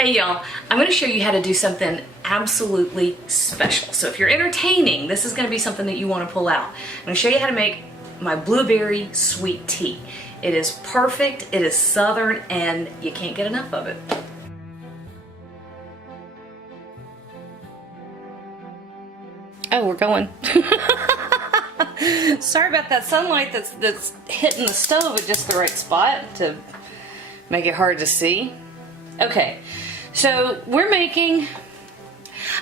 Hey y'all, I'm going to show you how to do something absolutely special. So if you're entertaining, this is going to be something that you want to pull out. I'm going to show you how to make my blueberry sweet tea. It is perfect, it is southern, and you can't get enough of it. Oh, we're going. Sorry about that sunlight that's hitting the stove at just the right spot to make it hard to see. Okay, so we're making,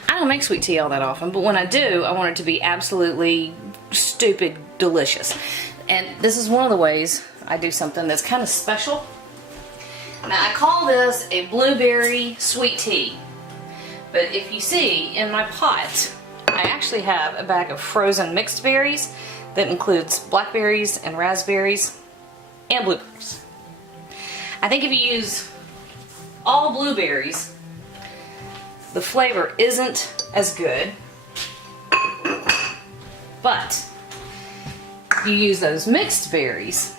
I don't make sweet tea all that often, but when I do, I want it to be absolutely stupid delicious. And this is one of the ways I do something that's kind of special. Now I call this a blueberry sweet tea, but if you see in my pot, I actually have a bag of frozen mixed berries that includes blackberries and raspberries and blueberries. I think if you use all blueberries, the flavor isn't as good, but if you use those mixed berries,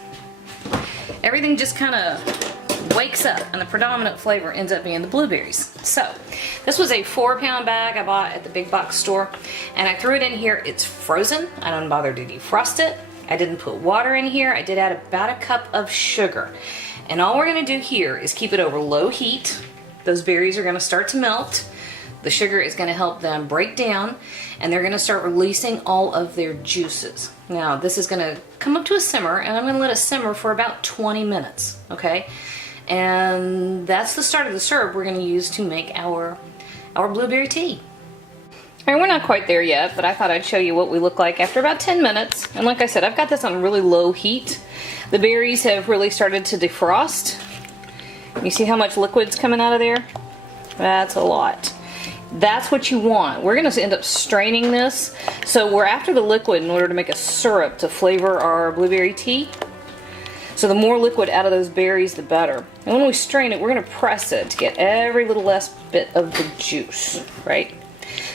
everything just kind of wakes up and the predominant flavor ends up being the blueberries. So this was a 4-pound bag I bought at the big box store, and I threw it in here. It's frozen. I don't bother to defrost it. I didn't put water in here. I did add about a cup of sugar. And all we're going to do here is keep it over low heat. Those berries are going to start to melt. The sugar is going to help them break down, and they're going to start releasing all of their juices. Now this is going to come up to a simmer, and I'm going to let it simmer for about 20 minutes, okay? And that's the start of the syrup we're going to use to make our blueberry tea. All right, we're not quite there yet, but I thought I'd show you what we look like after about 10 minutes. And like I said, I've got this on really low heat. The berries have really started to defrost. You see how much liquid's coming out of there? That's a lot. That's what you want. We're going to end up straining this. So we're after the liquid in order to make a syrup to flavor our blueberry tea. So the more liquid out of those berries, the better. And when we strain it, we're going to press it to get every little last bit of the juice, right?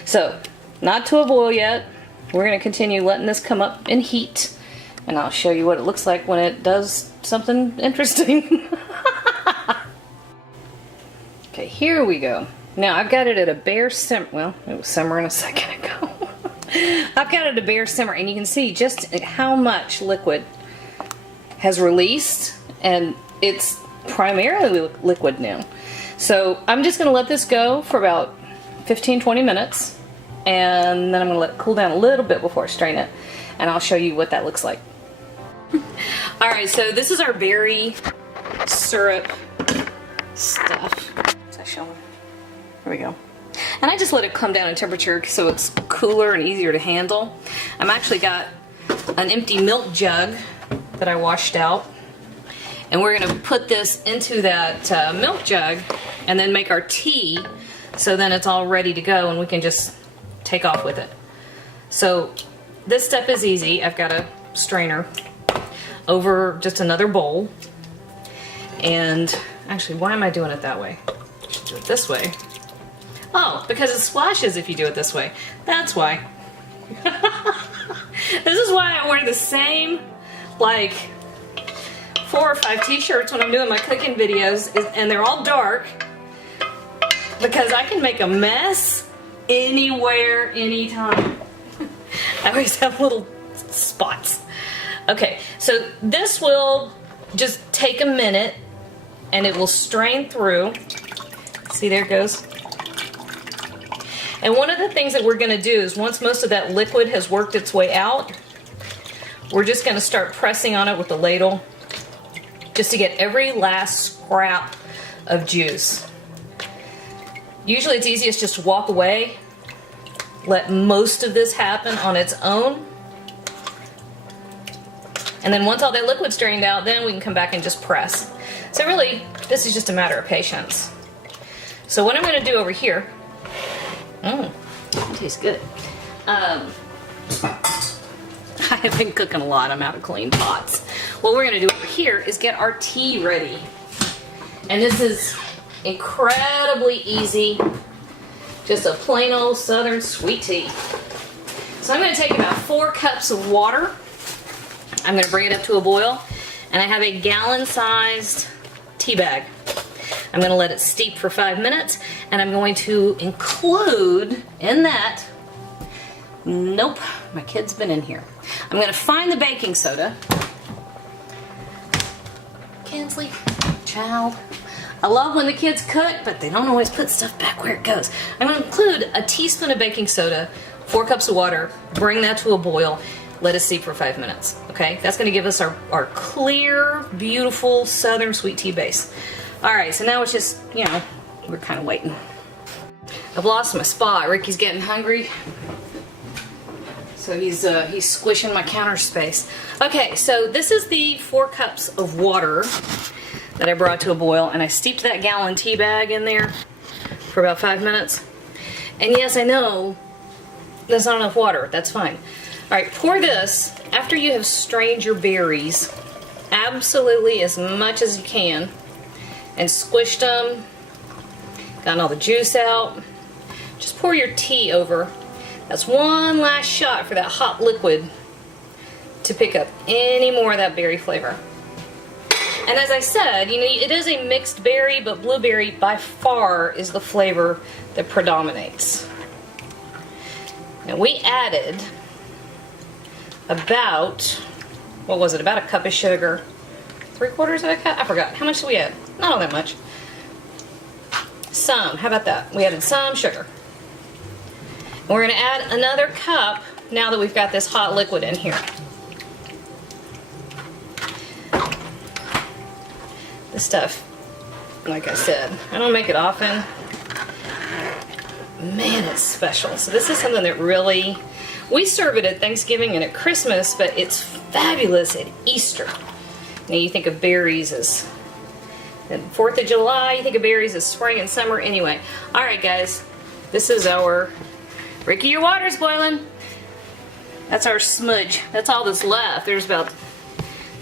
So, not to a boil yet. We're going to continue letting this come up in heat, and I'll show you what it looks like when it does something interesting. Okay, here we go. Now I've got it at a bare simmer. Well, it was simmering a second ago. I've got it at a bare simmer, and you can see just how much liquid has released, and it's primarily liquid now. So I'm just going to let this go for about 15-20 minutes, and then I'm going to let it cool down a little bit before I strain it, and I'll show you what that looks like. Alright, so this is our berry syrup stuff. Is that showing? There we go. And I just let it come down in temperature so it's cooler and easier to handle. I've actually got an empty milk jug that I washed out, and we're going to put this into that milk jug and then make our tea. So then it's all ready to go and we can just take off with it. So this step is easy. I've got a strainer over just another bowl. And actually, why am I doing it that way? I should do it this way. Oh, because it splashes if you do it this way. That's why. This is why I wear the same, like, 4 or 5 t-shirts when I'm doing my cooking videos, and they're all dark. Because I can make a mess anywhere, anytime. I always have little spots. Okay, so this will just take a minute and it will strain through. See, there it goes. And one of the things that we're going to do is once most of that liquid has worked its way out, we're just going to start pressing on it with the ladle just to get every last scrap of juice. Usually it's easiest just to walk away, let most of this happen on its own, and then once all that liquid's drained out, then we can come back and just press. So really, this is just a matter of patience. So what I'm going to do over here, it tastes good. I have been cooking a lot, I'm out of clean pots. What we're going to do over here is get our tea ready. And this is incredibly easy, just a plain old southern sweet tea. So I'm going to take about 4 cups of water. I'm going to bring it up to a boil, and I have a gallon-sized tea bag. I'm gonna let it steep for 5 minutes, and I'm going to include in that, nope, my kid's been in here. I'm gonna find the baking soda. Kinsley, child. I love when the kids cook, but they don't always put stuff back where it goes. I'm gonna include a teaspoon of baking soda, 4 cups of water, bring that to a boil, let it steep for 5 minutes, okay? That's gonna give us our clear, beautiful southern sweet tea base. All right, so now it's just, you know, we're kind of waiting. I've lost my spot. Ricky's getting hungry. So he's squishing my counter space. Okay, so this is the 4 cups of water that I brought to a boil, and I steeped that gallon tea bag in there for about 5 minutes. And yes, I know that's not enough water. That's fine. All right, pour this after you have strained your berries, absolutely as much as you can, and squished them, gotten all the juice out. Just pour your tea over. That's one last shot for that hot liquid to pick up any more of that berry flavor. And as I said, you know, it is a mixed berry, but blueberry by far is the flavor that predominates. Now we added about, what was it, about a cup of sugar. 3/4 of a cup? I forgot. How much did we add? Not all that much. Some. How about that? We added some sugar. And we're going to add another cup now that we've got this hot liquid in here. This stuff, like I said, I don't make it often. Man, it's special. So this is something that really, we serve it at Thanksgiving and at Christmas, but it's fabulous at Easter. Now you think of berries as, and 4th of July, you think of berries as spring and summer. Anyway, all right guys, this is our, Ricky, your water's boiling. That's our smudge. That's all that's left. There's about,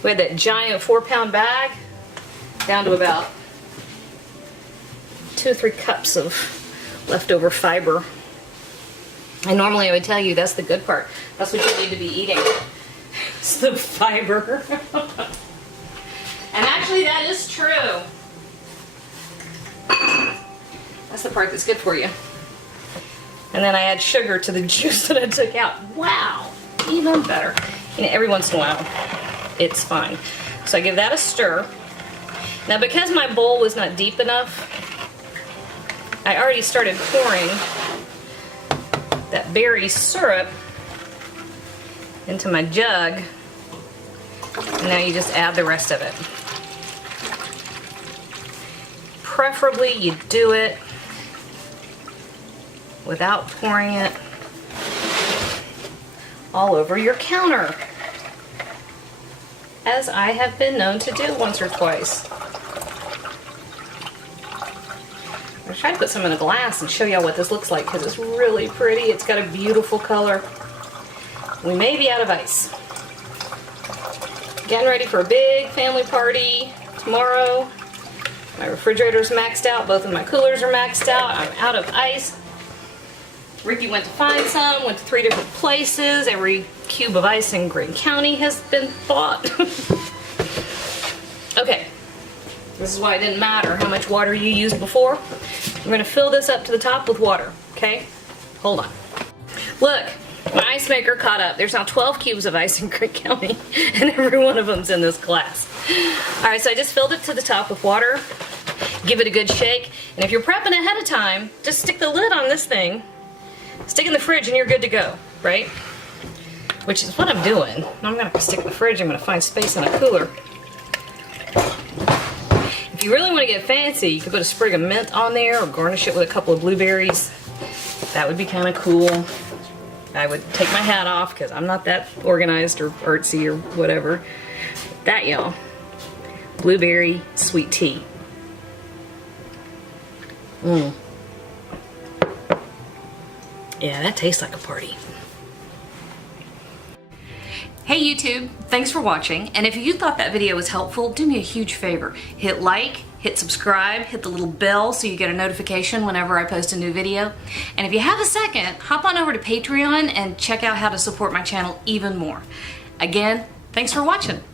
we had that giant 4-pound bag down to about 2 or 3 cups of leftover fiber. And normally I would tell you that's the good part. That's what you need to be eating. It's the fiber. And actually that is true. That's the part that's good for you. And then I add sugar to the juice that I took out. Wow, even better. You know, every once in a while, it's fine. So I give that a stir. Now because my bowl was not deep enough, I already started pouring that berry syrup into my jug. And now you just add the rest of it. Preferably you do it without pouring it all over your counter, as I have been known to do once or twice. I tried to put some in a glass and show y'all what this looks like because it's really pretty. It's got a beautiful color. We may be out of ice. Getting ready for a big family party tomorrow. My refrigerator's maxed out. Both of my coolers are maxed out. I'm out of ice. Ricky went to find some, went to 3 different places. Every cube of ice in Greene County has been bought. Okay, this is why it didn't matter how much water you used before. I'm gonna fill this up to the top with water, okay? Hold on. Look, my ice maker caught up. There's now 12 cubes of ice in Greene County, and every one of them's in this glass. All right, so I just filled it to the top with water. Give it a good shake, and if you're prepping ahead of time, just stick the lid on this thing, stick it in the fridge, and you're good to go, right? Which is what I'm doing. I'm gonna stick it in the fridge. I'm gonna find space in a cooler. If you really want to get fancy, you could put a sprig of mint on there or garnish it with a couple of blueberries. That would be kind of cool. I would take my hat off because I'm not that organized or artsy or whatever. That, y'all, blueberry sweet tea. Mmm. Yeah, that tastes like a party. Hey YouTube, thanks for watching, and if you thought that video was helpful, do me a huge favor. Hit like, hit subscribe, hit the little bell so you get a notification whenever I post a new video. And if you have a second, hop on over to Patreon and check out how to support my channel even more. Again, thanks for watching.